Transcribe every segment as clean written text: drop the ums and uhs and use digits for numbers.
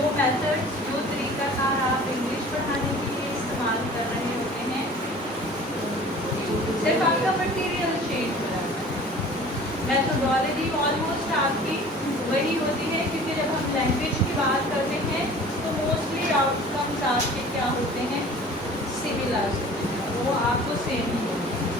जो मेथड्स, जो तरीकाकार आप इंग्लिश पढ़ाने के लिए इस्तेमाल कर रहे होते हैं, सिर्फ आपका मटीरियल चेंज हो जाता है, मेथोडोलॉजी ऑलमोस्ट आपकी वही होती है, क्योंकि जब हम लैंग्वेज की बात करते हैं तो मोस्टली आउटकम्स आपके क्या होते हैं, सिमिलर होते हैं, वो आपको सेम ही होते हैं।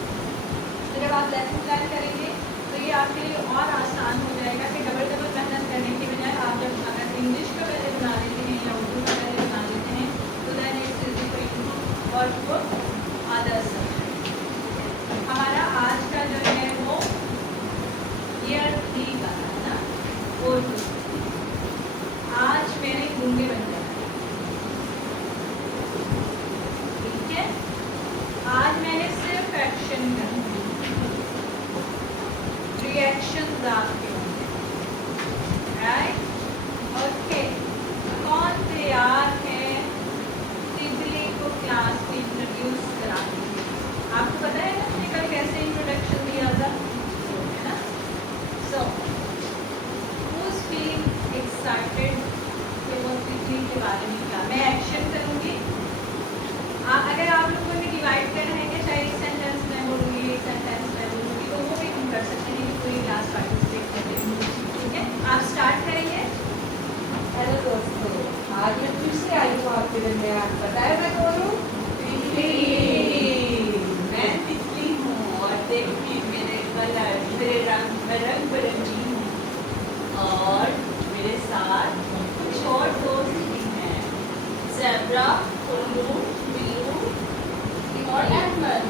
तो जब आप लेसन प्लान करेंगे तो ये आपके लिए और आसान हो जाएगा कि डबल मेहनत करने की बजाय आप जब अगर इंग्लिश का पहले बना लेते हैं या उर्दू का पहले बना लेते हैं तो then it's easy for you और वो अदर सब्जेक्ट। हमारा आज का जो है वो ईयर 3 का है ना, उर्दू। आज मैंने गूंगे बन जाना, ठीक है। आज मैंने सिर्फ एक्शन करना, रिएक्शन आपके होंगे, राइट, ओके। कौन तैयार है तितली को क्लास में इंट्रोड्यूस कराने के लिए? आपको पता है ना मैंने कल कैसे इंट्रोडक्शन दिया था, है ना? सो हू इज फीलिंग एक्साइटेड कि वो तितली के बारे में क्या मैं एक्शन करूँगी। अगर आप लोगों ने डिवाइड कर रहे हैं, चाहे एक सेंटेंस में बोलूँगी, एक सेंटेंस में बोलूँगी, तो वो भी हम कर सकते हैं, पूरी क्लास पार्टिसिपेट करेंगे, ठीक है। आप स्टार्ट करेंगे। हेलो दोस्तों, आज मैं फिर से आई हूँ आपके दरमियान। बताया मैं कौन हूँ? तितली। मैं तितली हूँ और देखिए मेरे कलर, मेरे रंग बिरंगी हूँ और मेरे साथ कुछ और दोस्त भी हैं, ज़ेब्रा, उल्लू, बिल्लू और एनिमल।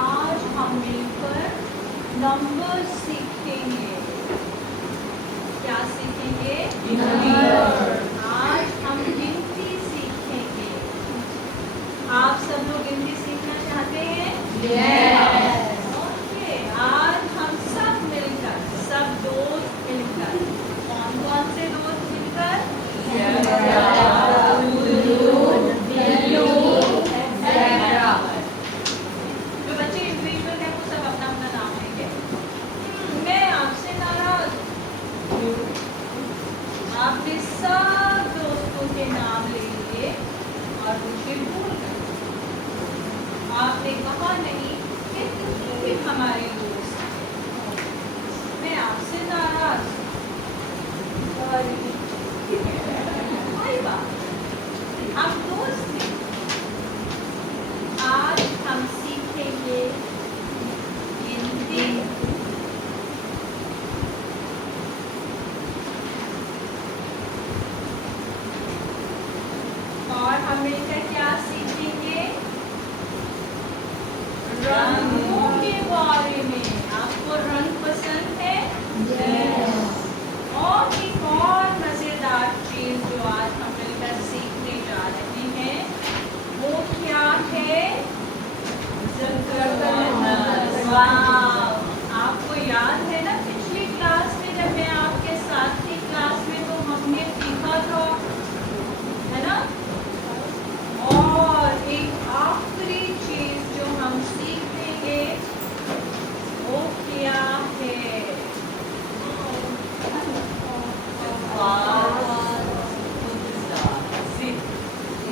आज हम मिलकर नंबर सीखेंगे। क्या सीखेंगे? आज हम गिनती सीखेंगे। आप सब लोग गिनती सीखना चाहते हैं? Yes. ओके, आज हम सब मिलकर, सब दोस्त मिलकर, कौन कौन से दोस्त मिलकर? जो बच्चे इंडिविजुअल हैं वो सब अपना अपना नाम लेंगे। मैं आपसे नाराज हूँ। आपने सब दोस्तों के नाम ले लिए और मुझे भूल गए। आपने कहा नहीं कि तुम भी हमारे दोस्त हैं। मैं आपसे नाराज हूँ। कोई बात नहीं, हम दोस्त हैं। आज हम सीखेंगे हिंदी, और हम मिलकर क्या सीखेंगे? रंगों के बारे में। आपको रंग पसंद है? और एक और मजेदार चीज जो आज हम मिलकर सीखने जा रहे हैं वो क्या है? वाव! आपको याद है ना पिछली क्लास में जब मैं आपके साथ थी क्लास में तो हमने सीखा था, है ना? और एक आखिरी चीज जो हम सीखेंगे वो क्या है?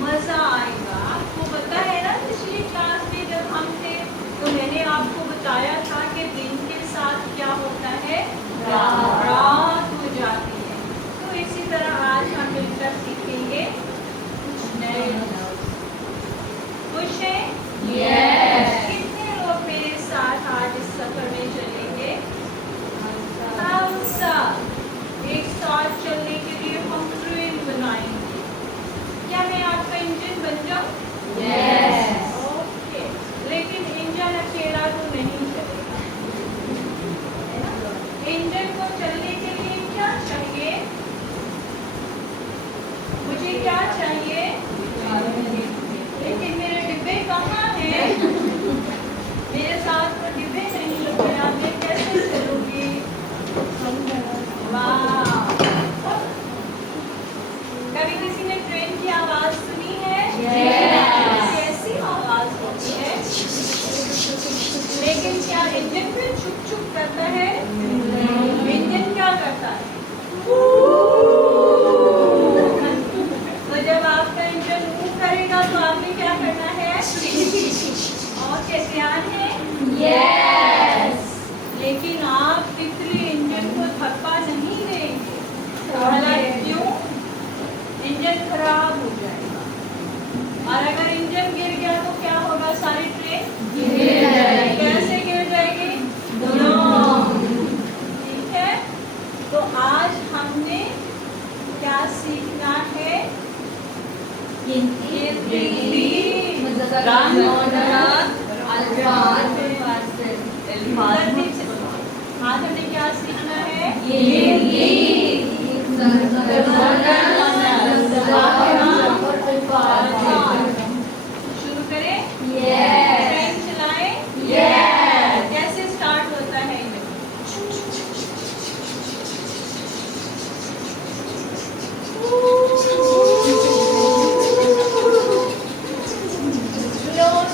मजा आएगा। आपको पता है ना पिछली क्लास में जब हम थे तो मैंने आपको बताया था कि दिन के साथ क्या होता है? रात हो जाती है। तो इसी तरह आज हम मिलकर सीखेंगे कुछ नए लफ्ज़। खुश हैं? कितने लोग मेरे साथ आज इस सफर में चलेंगे? हम सब एक साथ चलने के लिए हम ट्रेन बनाएंगे। क्या मैं आपका इंजन बन जाऊं? ओके, लेकिन इंजन अकेला तो नहीं चलेगा, है ना? इंजन को चलने के लिए क्या चाहिए? मुझे क्या चाहिए? लेकिन मेरे डिब्बे कहाँ हैं? मेरे साथ तो डिब्बे नहीं हैं। मैं कैसे चलूंगी? वाह! जब गिर गया तो क्या होगा, सारी ट्रे गिर जाएगी। कैसे गिर जाएगी, ठीक है। तो आज हमने क्या सीखना है, आज हमने क्या सीखना है, शुरू करें, ट्रेन चलाएं, कैसे स्टार्ट होता है ये,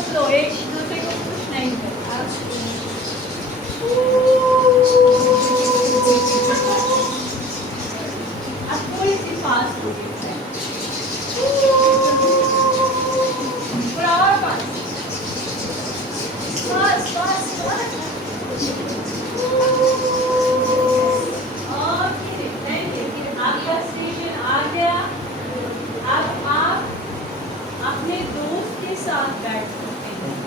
स्लो एक दूसरे को कुछ नहीं करता। अब थोड़ी सी फास्ट होगी, थोड़ा और फास्ट, ओके थैंक यू। आपका स्टेशन आ गया। अब आप अपने दोस्त के साथ बैठ सकते हैं।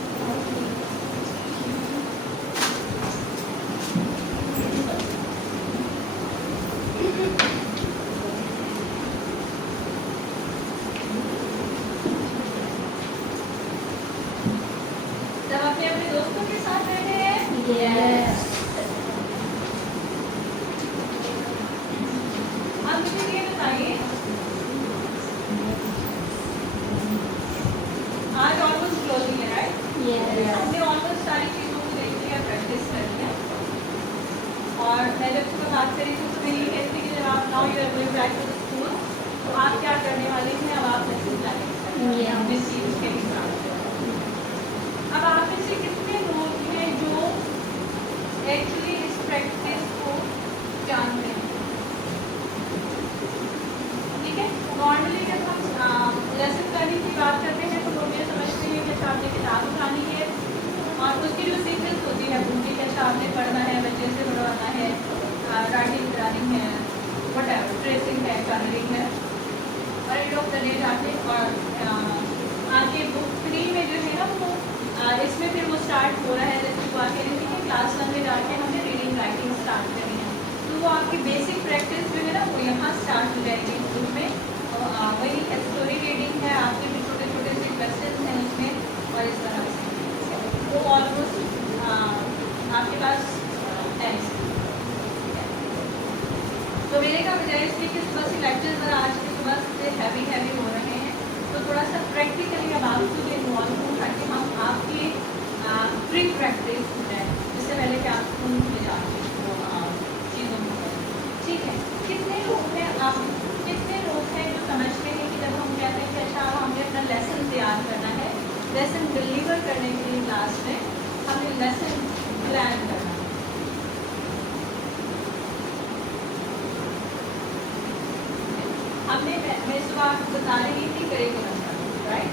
सब अपने अपने दोस्तों के साथ बैठे हैं। अब मुझे ये बताइए, आज ऑलमोस्ट क्लोजिंग है, राइट? हमने ऑलमोस्ट सारी चीज़ों को देख लिया, प्रैक्टिस कर लिया। और मैं जब सुबह बात करी थी तो मेरी ये कहती थी कि जब आप now you are going back to school, तो आप क्या करने वाले हैं, अब आप लेसन प्लानिंग करेंगे अपने चीज़ के हिसाब से। अब आप में से कितने लोग हैं जो एक्चुअली इस प्रैक्टिस को जानते हैं, ठीक है। नॉर्मली जब हम लेसन प्लानिंग की बात करते हैं तो लोग ये समझते हैं कि अच्छा आपने किताब उठानी है और उसकी जो सीक्वेंस होती है उनकी कि अच्छा आपने पढ़ना है, बच्चे से पढ़वाना है, राइटिंग करानी है, वट ट्रेसिंग है, कलरिंग है, और एंड ऑफ द डे जाके और आगे बुक 3 में जो है ना वो इसमें फिर वो स्टार्ट हो रहा है, जैसे वो आके रही थी कि क्लास 1 में जाके हमने रीडिंग राइटिंग स्टार्ट करनी है, तो वो आपकी बेसिक प्रैक्टिस जो है ना वो यहाँ स्टार्ट हो जाएगी स्कूल में। तो वही स्टोरी रीडिंग है, आपके भी छोटे छोटे से क्वेश्चन हैं उसमें, और इस तरह से वो ऑलमोस्ट आपके पास है। तो मेरे का बजाय इसलिए कि सुबह से लेक्चर ज़रा आज के सुबह से हैवी हो रहे हैं, तो थोड़ा सा प्रैक्टिकली अब आपको जो इन्वॉल्व हो ताकि हम आपकी प्री प्रैक्टिस है, इससे पहले कि आप स्कूल में जाके चीज़ों को करें, ठीक है। कितने लोग हैं आप, कितने लोग हैं जो समझते हैं कि जब हम कहते हैं कि अच्छा हमें अपना लेसन तैयार करना है, लेसन डिलीवर करने के लिए क्लास में हमें लेसन प्लान करना है। हमने मैं सुबह आपको बता रही थी करिकुलम का, राइट?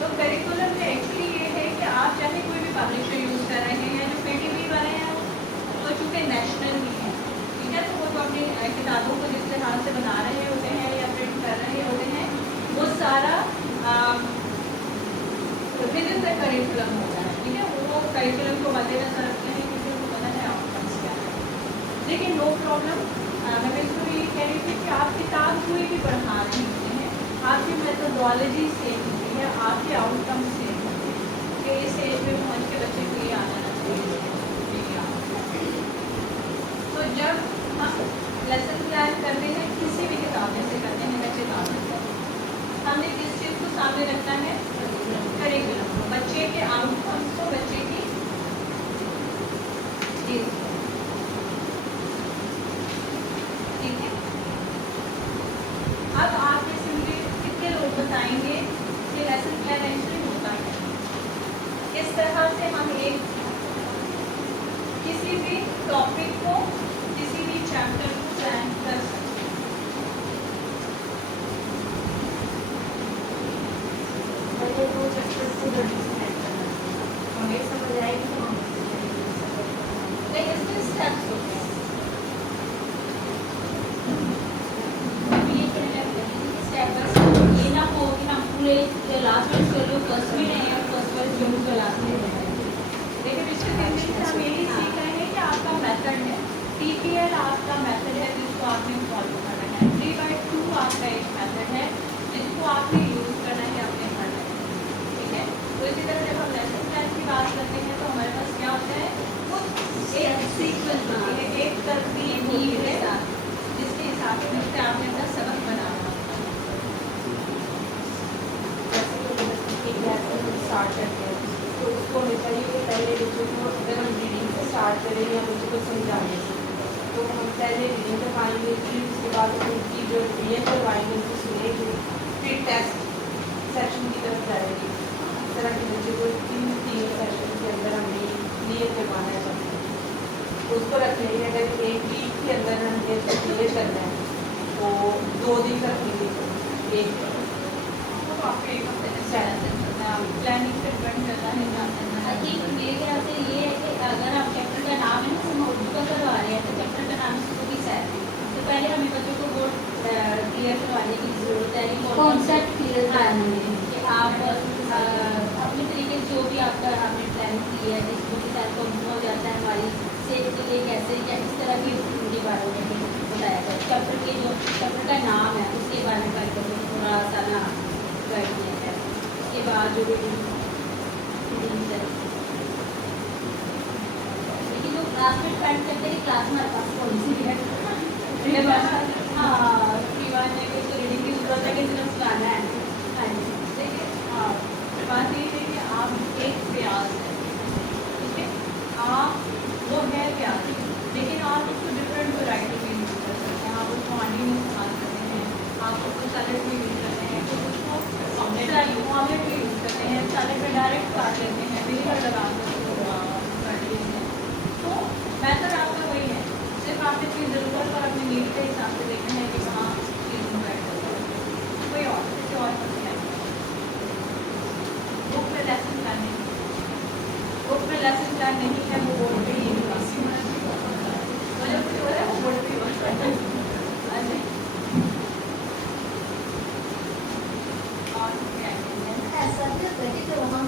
तो करिकुलम में एक्चुअली ये है कि आप चाहे कोई भी पब्लिशर यूज़ कर रहे हैं या जो PTB वाले हैं वो चूँकि नेशनल भी हैं, ठीक है, तो वो तो अपनी किताबों को जिस तरह से बना रहे होते हैं या प्रिंट कर रहे होते हैं वो सारा विद इन द करिकुलम होता है, ठीक है। वो करिकुलम को मद्देनजर रखते हैं क्योंकि उनको पता है आउटकम्स क्या है। लेकिन नो प्रॉब्लम, मैं इसको ये कह रही थी कि आप किताब कोई भी पढ़ा रहे होते हैं, आपकी मेथोडोलॉजी सेम होती है, आपके आउटकम सेम होते हैं कि इस एज में पहुँच के बच्चे को ये आ जाना चाहिए। तो जब हम लेसन प्लान करते हैं किसी भी किताब में से करते हैं, मैं किताब में हमने किस चीज़ को सामने रखना है, करिकुलम को, बच्चे के आउटकम्स को, बच्चे की चीज़, ठीक है। अब आप में से मुझे कितने लोग बताएंगे कि लेसन प्लान एक्चुअली होता है, किस तरह से हम एक किसी भी टॉपिक को, किसी भी चैप्टर को प्लान कर सकते हैं। दो चैप्टर को हमें समझ आएगी तो हम नहीं, इसमें स्टेप्स होते हैं। अब ये कहना है स्टेप बाय स्टेप, ये ना हो कि हम पूरे फर्स्ट में है और फर्स्ट पर जो चलाते हैं। देखिए पिछले 3 दिन से हम यही सीख रहे हैं कि आपका मेथड है, TPL आपका मेथड है जिसको आपने फॉलो करना है, 3/2 आपका एक मेथड है जिसको आपने यूज़ करना है अपने हर में, ठीक है। तो इसी तरह जब हम लेसन प्लान की बात करते हैं तो हमारे पास क्या होता है, कुछ एक सीक्वेंस होती है, एक तरतीब होती है जिसके हिसाब से आपने अपना सबक बनाना होता है। स्टार्ट करते हैं तो उसको हमें चाहिए कि पहले बच्चों को अगर हम रीडिंग से स्टार्ट करें या बच्चों को समझाने से, तो हम पहले रीडिंग करवाएंगे, फिर उसके बाद उनकी जो रियल करवाएंगे उनको सुनेंगे, फिर टेस्ट सेशन की तरफ जाएंगे। इस तरह के बच्चे को 3 सेशन के अंदर हमें क्लियर करवाना है सबको, उसको रख लेंगे। अगर एक वीक के अंदर हमने उसको क्लियर करना है तो 2 दिन रखेंगे, एक तो आपको एक हफ्ते तक चैलेंज करना है, प्लानिंग पे डिपेंड करता है जानना आई थिंक मेरे ख्याल से ये है कि अगर आप चैप्टर का नाम है ना हम उर्दू का करवा रहे हैं तो चैप्टर का नाम इसको भी सेट है, तो पहले हमें बच्चों को वो क्लियर करवाने की ज़रूरत है, कॉन्सेप्ट क्लियर करना है कि आप अपने तरीके से जो भी आपका आपने प्लान की है जिसको के साथ कौन हो जाता है हमारी सेहत के लिए कैसे या इस तरह की उनके बारे में बताया जाए। चैप्टर के जो चैप्टर का नाम है उसके बारे में गाइड करके थोड़ा सा ना गाइड किया जाए। उसके बाद जो लेकिन जो क्लास में डिपेंड करते हैं कि क्लास में हमारे पास कौन सी है हाँ रिवाज है कि उसको रीडिंग की जरूरत है कि सिर्फ सुनाना है। हाँ जी देखिए बात ये है कि आप एक प्रयास है, ठीक है, आप वो है प्याज, लेकिन आप उसको डिफरेंट वैरायटी में यूज़ कर सकते हैं। आप उसको हांडी में इस्तेमाल करते हैं, आप उसको सैलेड में यूज़ करते हैं, तो उसको ऑमलेट में यूज़ करते हैं, सैलेड में डायरेक्ट काट लेते हैं, विनेगर लगा कर उसको कर लेते हैं। तो मेथड आपका वही है, सिर्फ आपने अपनी ज़रूरत और अपनी नीड के हिसाब से देखना है कि कहाँ चीज़ों का ऐड करना है, कोई और किसी और पर नहीं। बुक में लेसन प्लान नहीं, बुक में लेसन प्लान नहीं है, वो बोर्ड पे ही होगा, मतलब कुछ हो रहा है वो बोर्ड पे ही होता है। और क्या है? ऐसा भी होता है कि जब हम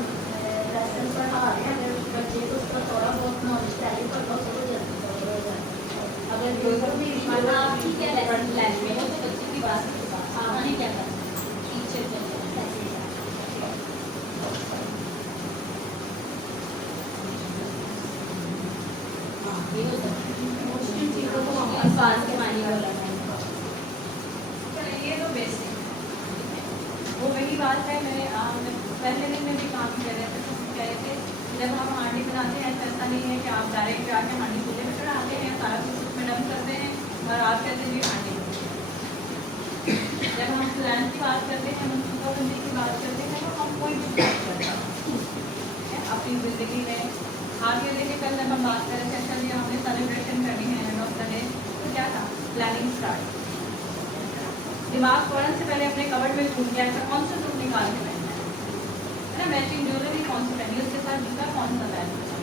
लेसन पढ़ा रहे हैं अगर बच्चे को उसका थोड़ा बहुत नॉलेज पहले पता हो तो जल्दी cover हो जाता है। अगर जो भी माना आपकी क्या लेसन प्लान में हो तो बच्चे की बात के बाद आपने क्या करना है टीचर को ये हो सकता है मुश्किल चीज़ों को हम आसान के मानी बोला है। चलिए ये तो बेसिक है, वो वही बात है। मैं पहले दिन में भी काम कर रहे थे, तो हम कह रहे थे जब हम हांडी बनाते हैं तो ऐसा नहीं है कि आप डायरेक्ट जाके हांडी चूल्हे में चढ़ाते हैं, सारा कुछ उसमें डम करते हैं और आप कहते हैं जी हांडी बनाते हैं। जब हम प्लान की बात करते हैं, हम सुपरबंदी की बात करते हैं, तो हम कोई भी बात करता है अपनी ज़िंदगी में। आगे देखिए कल जब हम बात कर रहे थे, अच्छा जी हमने सेलिब्रेशन करनी है एंड ऑफ द डे, तो क्या था प्लानिंग स्टार्ट, दिमाग फ़ौरन से पहले अपने कवर्ड में घूम गया, ऐसा कौन सा सूट निकाल के पहनना है ना, मैचिंग ज्वेलरी कौन सी पहनी, उसके साथ जूता कौन सा पहनना है।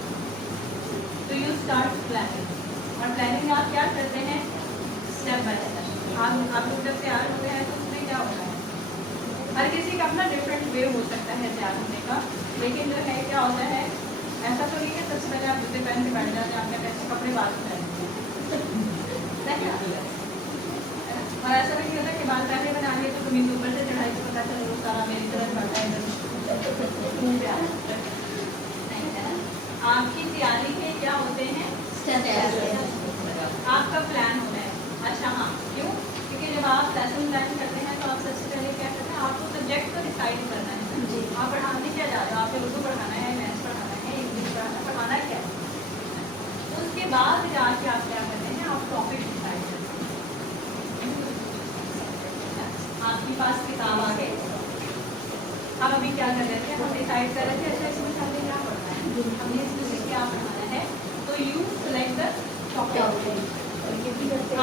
तो यू स्टार्ट प्लानिंग, और प्लानिंग आप क्या करते हैं स्टेप बाय स्टेप। आप लोग जब तैयार होते हैं तो उसमें क्या होता है, हर किसी का अपना डिफरेंट वे हो सकता है तैयार होने का, लेकिन जो है क्या होता है, ऐसा तो नहीं है सबसे पहले आप जूते पहन के बैठ जाते हैं, आपने कैसे कपड़े बाद में पहनते हैं, और ऐसा भी नहीं होता कि बाल पहले बना लिए तो कमीज ऊपर से चढ़ाई तो पता चले वो सारा मेरी तरफ बढ़ता है इधर नहीं है। आपकी तैयारी के क्या होते हैं आपका प्लान होता है। अच्छा हाँ क्यों, क्योंकि जब आप लेसन प्लान करते हैं तो आप सबसे पहले क्या करते हैं, आपको सब्जेक्ट को डिसाइड करना है। आप पढ़ाने क्या जा रहे हो, आपको उर्दू पढ़ाना है, मैथ्स पढ़ाना है, इंग्लिश पढ़ाना क्या है, उसके बाद जाके आप क्या करते हैं, आप टॉपिक डिसाइड करते हैं। आपके पास किताब आ गई, हम अभी क्या कर रहे थे, हम डिसाइड कर रहे थे अच्छा इसमें हमने क्या पढ़ना है, हमने इसमें से क्या पढ़ाना है, तो यू सिलेक्ट द टॉपिक।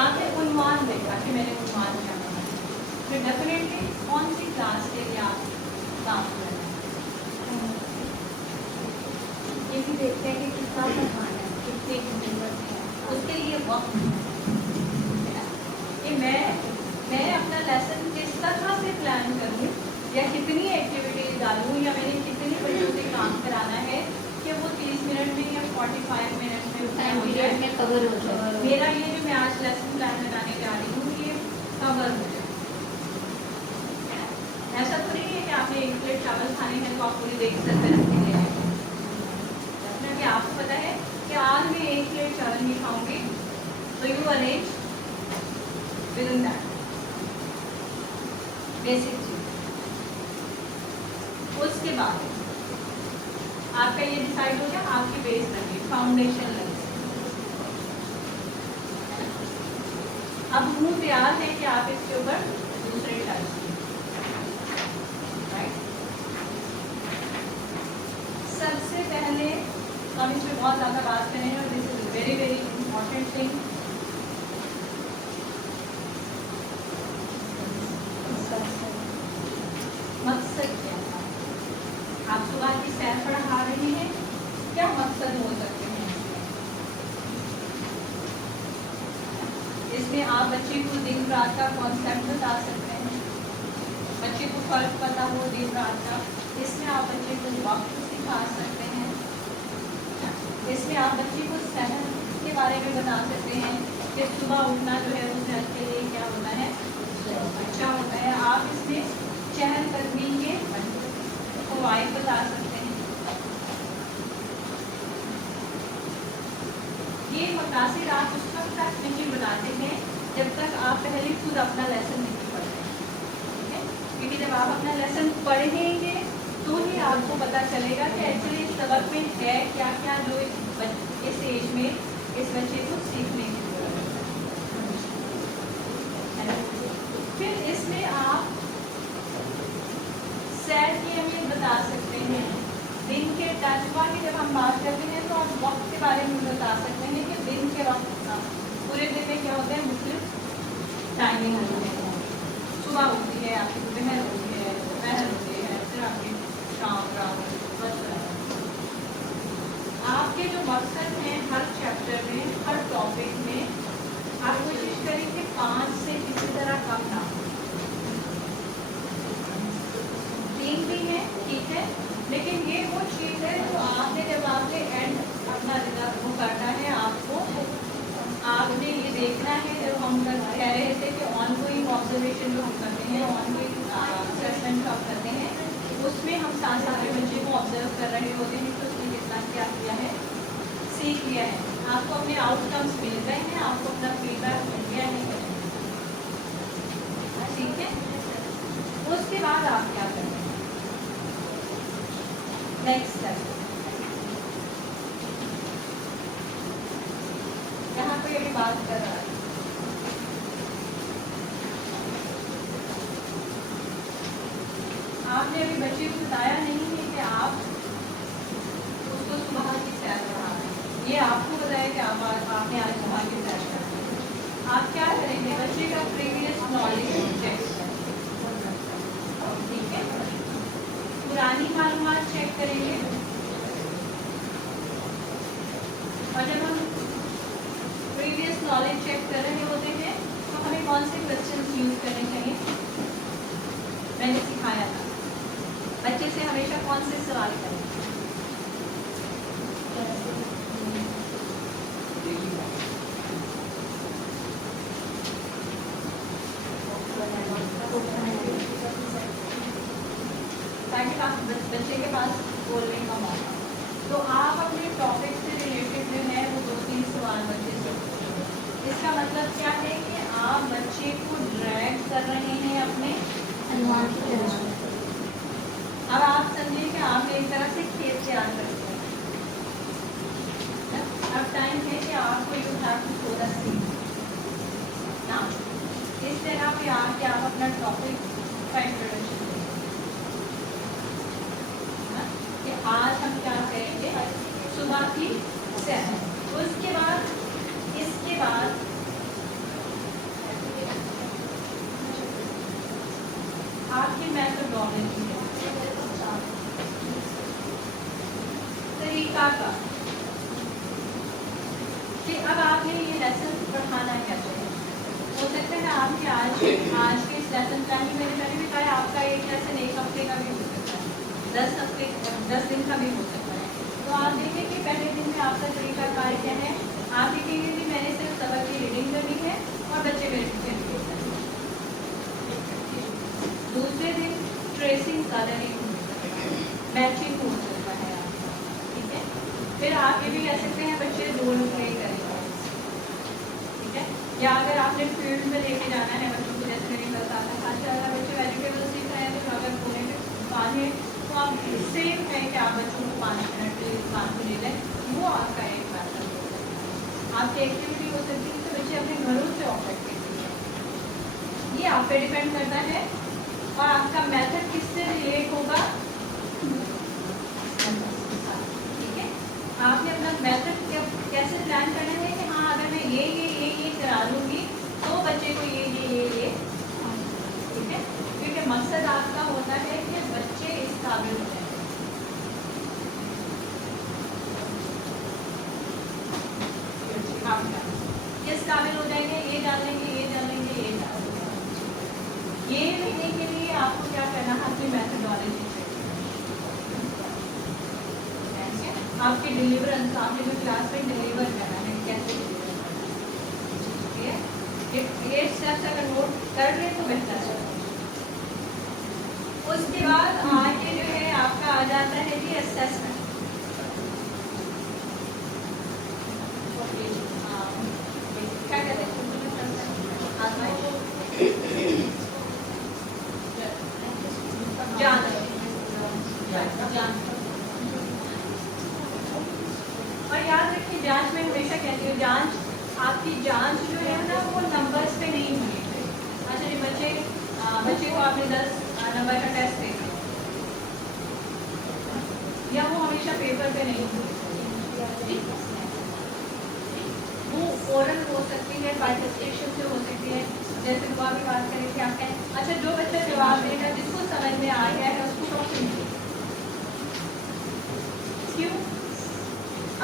आपने उन्वान देखा कि मैंने उन्वान क्या पढ़ना है, फिर डेफिनेटली कौन सी क्लास के लिए आप काम करना है, ये भी देखते हैं कि कितना पढ़ाना है, कितने घंटे है, उसके लिए वक्त है कि मैं अपना लेसन किस तरह से प्लान करूँ या कितनी एक्टिविटीज डालूँ या मैंने कितने बच्चों से काम कराना है कि वो 30 मिनट में या 45 मिनट में टाइम पीरियड में कवर हो जाए। मेरा ये जो मैं आज लेसन प्लान लगाने जा रही हूँ ये कवर हो जाए। ऐसा तो नहीं है कि आपने 1 प्लेट चावल खाने हैं तो आप पूरी देख सकते रखेंगे। कि आपको पता है कि आज मैं 1 प्लेट चावल नहीं खाऊंगी, तो you arrange with in that basic चीज। उसके बाद आपका ये डिसाइड हो गया, आपकी बेस लगी, फाउंडेशन लगी। अब मुंह तैयार है कि आप इसके ऊपर दूसरे टच राइट। सबसे पहले हम इसमें बहुत ज़्यादा बात करेंगे और this is very very important thing. मकसद क्या है? आप सुबह की सैर पढ़ा रही हैं, क्या मकसद हो सकते हैं इसमें? आप बच्चे को दिन रात का कॉन्सेप्ट बता सकते हैं, बच्चे को फर्क पता हो दिन रात का। इसमें आप बच्चे को वक्त सिखा सकते हैं, इसमें आप बच्चे को सेहत के बारे में बता सकते हैं कि सुबह उठना जो है वो सेहत के लिए क्या होता है, अच्छा होता है। आप इसमें चहलकदमी के फवायद बता सकते हैं। ये मकासद आप उस वक्त तक नहीं बताते हैं जब तक आप पहले खुद अपना लेसन नहीं पढ़ते, ठीक है? क्योंकि जब आप अपना लेसन पढ़ेंगे तो ही आपको पता चलेगा कि एक्चुअली इस सबक में है क्या क्या जो इस एज में इस बच्चे को सीखने की जरूरत है। फिर इसमें आप सैर की अहमियत बता सकते हैं। दिन के सुबह की जब हम बात करते हैं तो आप वक्त के बारे में बता सकते हैं कि दिन के वक्त का पूरे दिन में क्या होता है, मुख्तलिफ टाइमिंग होती है। सुबह होती है, आपकी दोपहर होती है, दोपहर होती है, फिर आपकी शाम रात बस। आपके जो मकसद हैं हर चैप्टर में, हर टॉपिक में आप कोशिश करें कि 5 से किसी तरह कम ना हो। 3 भी है ठीक है, लेकिन ये वो चीज़ है जो आपने जब आपने एंड अपना रिजल्ट वो करना है, आपने ये देखना है। जब हम कह रहे थे कि ऑनगोइंग ऑब्जर्वेशन जो हम करते हैं, ऑनगोइंग असेसमेंट जो हम करते हैं, उसमें हम साथ साथ में बच्चे को ऑब्जर्व कर रहे होते हैं कि उसने कितना क्या किया है, सीख लिया है। आपको अपने आउटकम्स मिल गए हैं, आपको अपना फीडबैक मिल गया है, ठीक है। उसके बाद आप क्या करें, नेक्स्ट स्टेप यहाँ पे अभी बात कर रहा है। आपने अभी बच्चे को बताया नहीं है कि आप उसको सुबह की सैर करा रहे हैं, ये आपको बताया कि आपने आज सुबह की सैर करा। आप क्या करेंगे, बच्चे का प्रीवियस नॉलेज चेक करेंगे, ठीक है, पुरानी मालूमात चेक करेंगे। और जब हम प्रीवियस नॉलेज चेक कर रहे होते हैं तो हमें कौन से क्वेश्चंस यूज करने चाहिए, मैंने सिखाया था। बच्चे से हमेशा कौन से सवाल करें, ताकि बच्चे के पास बोलने का मौका। तो आप अपने टॉपिक से रिलेटेड जो है वो 2-3 सवाल बच्चे से पूछेंगे। इसका मतलब क्या है कि आप बच्चे को ड्रैग कर रहे हैं अपने अनुमान की तरह। अब आप समझिए कि आपने एक तरह से खेत तैयार कर दिया। अब टाइम है कि आपको you have to show the scene ना, इस तरह पे आके आप अपना टॉपिक का इंट्रोडक्शन कि आज हम क्या करेंगे, सुबह की सैर। उसके बाद इसके बाद आपकी मेथोडोलॉजी तरीका का कि अब आपने ये लेसन पढ़ाना क्या चाहिए। हो सकता है आपके आज के इस लेसन प्लान में मैंने पहले भी कहा आपका एक लेसन 1 हफ्ते 10 दिन का भी हो सकता है। तो आप देखिए कि पहले दिन में आपका तरीका कार्य क्या है। आप देखेंगे कि मैंने सिर्फ सबक की रीडिंग करनी है और बच्चे मेरे पीछे रिपीट करने हैं। दूसरे दिन ट्रेसिंग कलरिंग मैचिंग हो सकता है आपका, ठीक है। फिर आप ये भी कह सकते हैं बच्चे रोल प्ले करेंगे, ठीक है। या अगर आपने फील्ड में लेके जाना है बच्चों को, जैसे मेरे पास आता है अच्छा अगर बच्चे वेजिटेबल सीख रहे हैं तो अगर कोने में पानी तो आप सेम है कि आप बच्चों को 5 मिनट के लिए पानी ले लें, वो आपका एक मैथड हो सकता है। आपकी एक्टिविटी हो सकती है तो बच्चे अपने घरों से ऑपरेट करेंगे, ये आप पे डिपेंड करता है। और आपका मेथड किससे रिलेट होगा, ठीक है। आपने अपना मेथड कैसे प्लान करना है कि हाँ अगर मैं ये करा लूँगी तो बच्चे को ये ठीक है। क्योंकि मकसद आपका होता है कि बच्चे इस काबिल हो जाए। आपका किस काबिल हो जाएंगे, ये जान लेंगे, ये जान लेंगे, ये जान लेंगे। ये लेने के लिए आपको क्या करना है, अपनी मैथडोलॉजी आपके डिलीवरेंस, आपने जो क्लास में डिलीवर करना है कैसे, ये स्टेप्स अगर नोट कर ले तो बेहतर है। उसके बाद आगे जो है आपका आ जाता है कि असेसमेंट। क्या कहते हैं और याद रखिए जांच में हमेशा कहती हूँ जांच आपकी जांच जो है ना वो नंबर्स पे नहीं होनी चाहिए। अच्छा जी बच्चे को आपने 10 नंबर का टेस्ट दे दिया या वो हमेशा पेपर पे नहीं होनी, वो ओरल हो सकती है, पार्टिसिपेशन से हो सकती है। जैसे दुआ की बात करें कि आप कहें अच्छा जो बच्चा जवाब देगा जिसको समझ में आ गया है उसको टॉपिक मिलेगा। क्यों?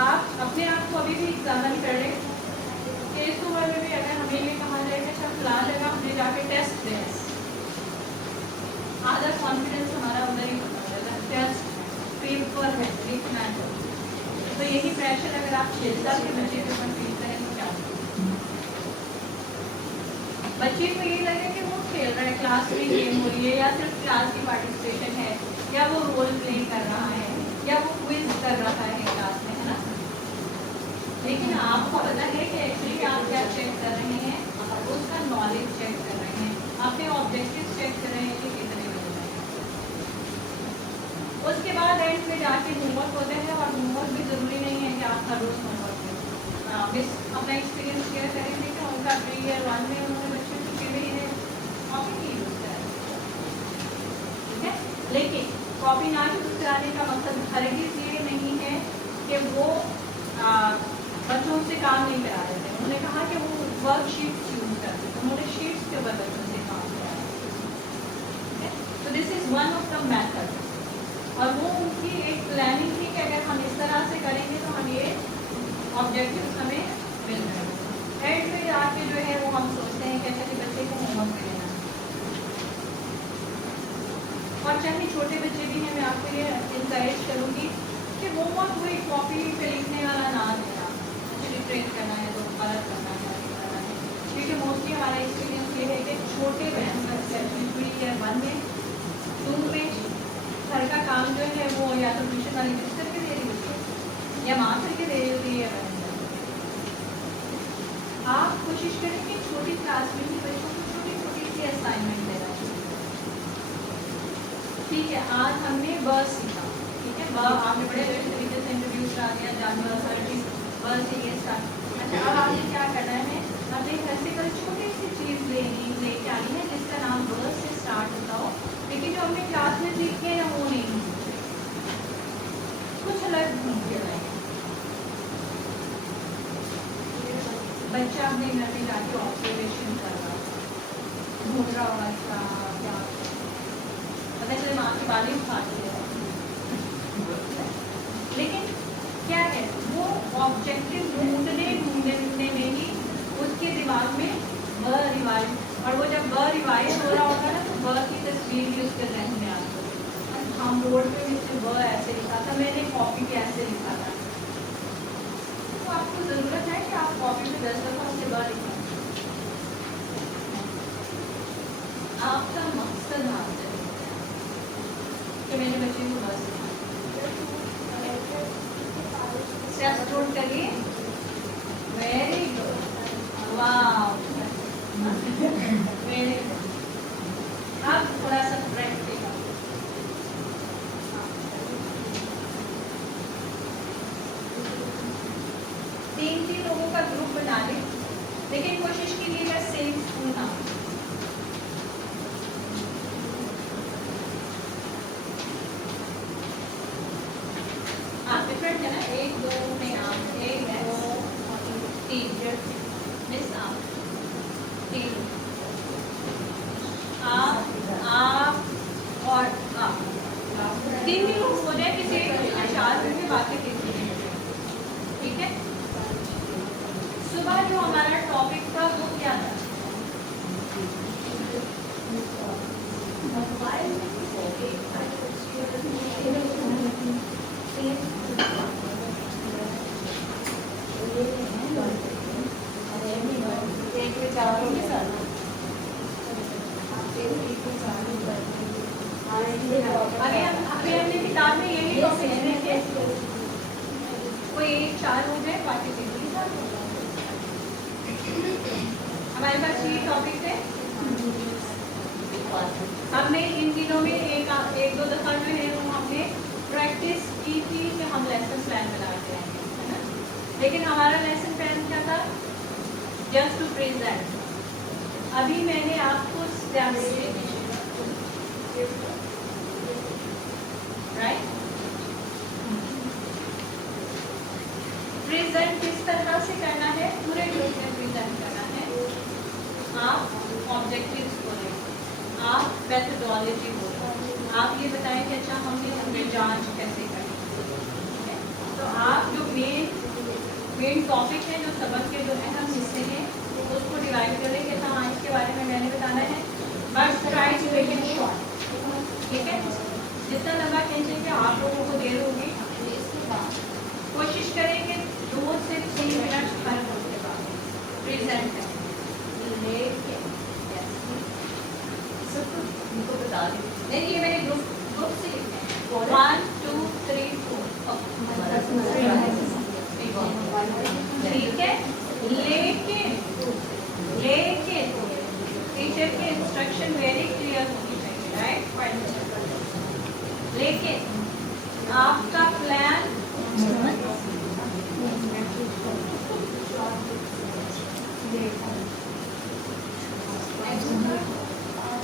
आप अपने आप को अभी भी एग्जामिन कर लें कि इस उम्र में भी अगर हमें ये कहा जाए कि अच्छा फलां जगह हमने जाके टेस्ट दें, आधा कॉन्फिडेंस हमारा उधर ही होता है, टेस्ट पेपर है लिखना है। तो यही प्रेशर अगर आप 6 साल के बच्चे के ऊपर फील करें तो क्या बच्चे को ये लगे कि वो खेल रहा है, क्लास में गेम हो रही है या सिर्फ क्लास की पार्टिसिपेशन है या वो रोल प्ले कर रहा है या वो क्विज कर रहा है क्लास में, है ना। लेकिन आपको पता है कि एक्चुअली आप क्या चेक कर रहे हैं, उसका नॉलेज चेक कर रहे हैं, अपने ऑब्जेक्टिव चेक कर रहे हैं कि कितने बन रहे हैं। उसके बाद एंड में जाके होमवर्क होते हैं और होमवर्क भी ज़रूरी नहीं है कि आप हर रोज़ होमवर्क करें। अपना एक्सपीरियंस शेयर करेंगे कि उनका प्री-ईयर 1 में उन्होंने बच्चों को केवल ये कॉपी नहीं यूज़ कराई, ठीक है। लेकिन कॉपी ना यूज़ कराने का मकसद हरगिज़ ये नहीं है कि वो बच्चों से काम नहीं करा रहे थे। उन्होंने कहा कि वो वर्कशीट्स यूज़ करते थे, उन्होंने शीट्स के ऊपर बच्चों से काम करा, ठीक है। तो this is one of the method और वो उनकी एक प्लानिंग थी कि अगर हम इस तरह से करेंगे तो हम ये ऑब्जेक्टिव्स हमें मिल रहे हैं। एंड में जाके जो है वो हम सोचते हैं कि अच्छा कि बच्चे को होमवर्क में लेना, और चाहे छोटे बच्चे भी हैं मैं आपको ये इंकरेज करूँगी कि होमवर्क कोई कॉपी पे लिखने वाला ना देना, एक्चुअली ट्रेन करना है तो गलत करना है। क्योंकि मोस्टली हमारा एक्सपीरियंस ये है कि छोटे बहन प्री-ईयर 1 में 2 में घर का काम जो है वो या तो ट्यूशन वाली मिस करके दे रही होती है या माँ करके दे रही होती है। आप कोशिश करें कि छोटी क्लास में भी बच्चों को छोटी छोटी सी असाइनमेंट देना चाहिए, ठीक है। आज हमने वर्ड सीखा, ठीक है, वर्ड आपने बड़े अच्छे तरीके से इंट्रोड्यूस करा दिया, जानवर वर्ड से ये स्टार्ट। अच्छा अब आपने क्या करना है, अपने घर से कल छोटी सी चीज़ लेके आनी है जिसका नाम वर्ड से स्टार्ट होता हो, लेकिन जो हमने क्लास में सीखे हैं वो नहीं सीखे, कुछ अलग ढूंढ के लाएंगे। बच्चा अपने घर में जाके ऑब्जर्वेशन कर रहा ढूंढ रहा होगा इसका क्या पता चले माँ की बाली उठाती है, लेकिन क्या है वो ऑब्जेक्टिव ढूंढने में ही उसके दिमाग में ब रिवाइज, और वो जब ब रिवाइज हो रहा होगा ना तो ब की तस्वीर भी उसके जहन में आती है। हम बोर्ड पे मिस्टर व ऐसे लिखा था, मैंने कॉपी पे ऐसे लिखा था। तो आपको ज़रूरत है कि आप कॉपी पे 10 दफ़ा उससे व लिखें। आपका मकसद आपसे कि मैंने बच्चे को बस स्टेप्स नोट करिए। वेरी गुड, वाह, वेरी गुड। अब थोड़ा सा प्रैक्टिस, तीन लोगों का ग्रुप बना लें, लेकिन कोशिश कीजिएगा सेम स्कूल ना हो। आप डिफरेंट है ना, 1 2 में आप 1 2 3 मिस आप 3 आप और आप 3 भी लोग हो जाए, किसी एक में 4 में बाकी 3 ठीक है। सुबह जो हमारा टॉपिक था वो क्या था? एक विचारों के साथ अभी हमने किताब में यही टॉपिक देखे, कोई 1 4 हो जाए, बाकी 3 के साथ हो जाए। हमारे पास ये टॉपिक है। हमने इन दिनों में एक दो दफ़ा जो है वो हमने प्रैक्टिस की थी कि हम लेसन प्लान बनाते हैं, है ना। लेकिन हमारा लेसन प्लान क्या था? Just to present. अभी मैंने आपको राइट प्रेजेंट किस तरह से करना है, पूरे ग्रुप में प्रेजेंट करना है। आप ऑब्जेक्टिव्स बोलें, आप मेथडोलॉजी बोलें, आप ये बताएं कि अच्छा हमने अपनी जांच कैसे करी, ठीक है। तो आप जो मेन टॉपिक है, जो सबक के जो अहम हिस्से हैं, उसको डिवाइड करें कि हाँ इसके बारे में मैंने बताना है, but try to make it short, ठीक है। जितना लंबा खींचेंगे आप लोगों को देर होगी, कोशिश करेंगे 2 से 3 मिनट हर ग्रुप के बाद प्रेजेंट है। उनको बता दें। नहीं, ये मैंने ग्रुप से लिखे हैं, 1 2 3 4, ठीक है। लेकिन टीचर की इंस्ट्रक्शन वेरी क्लियर होनी चाहिए, राइट। लेकिन आपका प्लान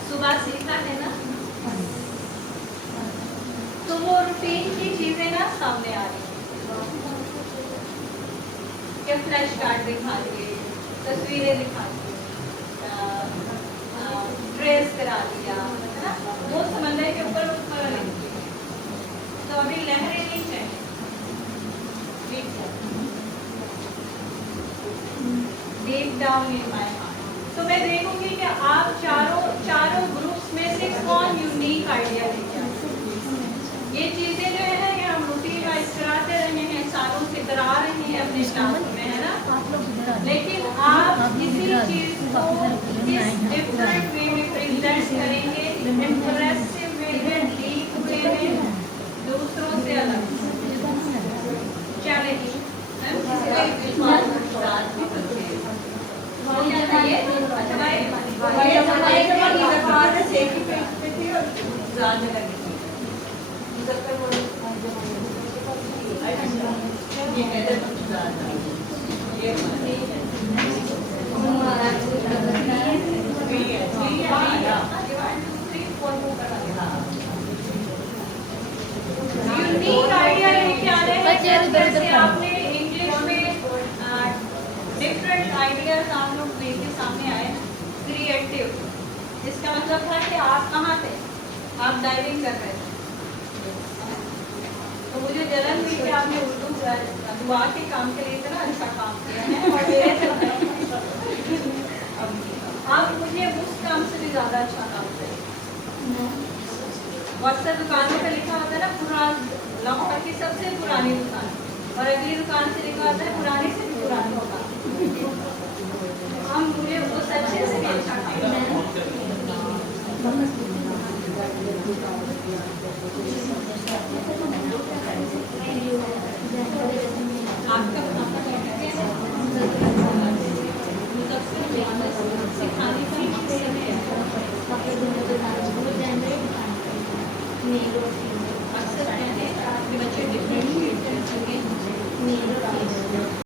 सुबह सीखा है ना, तो वो रूटीन की चीजें ना सामने आ रही क्या, फ्लैश कार्ड दिखा दिए, तस्वीरें दिखा दी, ड्रेस करा दिया, है ना, वो समंदर के ऊपर लिख दिया। तो अभी लहरें नहीं चाहिए, deep down in my heart. तो मैं देखूंगी कि आप चारों ग्रुप्स में से कौन यूनिक आइडिया लेके आए। ये चीजें जो है कि हम रूटीन वाइज कराते रहे हैं, सालों से करा रहे हैं अपने स्टाफ में, है ना। लेकिन आप किसी चीज को किस डिफरेंट वे में प्रेजेंट करेंगे, इम्प्रेसिव वे में, लीक वे में, दूसरों से अलग चैलेंज यूनिक आइडिया लेके आ रहे हैं। जैसे आपने इंग्लिश में डिफरेंट आइडियाज आप लोग लेके सामने आए, क्रिएटिव, इसका मतलब था कि आप कहाँ थे, आप डाइविंग कर रहे थे। तो मुझे जलन हुई कि आपने उर्दू दुआ के काम के लिए इतना अच्छा काम किया है, और आप मुझे उस काम से भी ज़्यादा अच्छा काम करें। बहुत सा दुकानों पे लिखा होता है ना पुरान, लाहौर की सबसे पुरानी दुकान, और अगली दुकान से लिखा होता है पुरानी से भी पुरानी दुकान। हम मुझे उस अच्छे से भी अच्छा खाना आपका आपका क्या है? सिखाने का मकसद है, अक्सर कहते हैं आपके बच्चे डिफरेंशिएट कर सकें।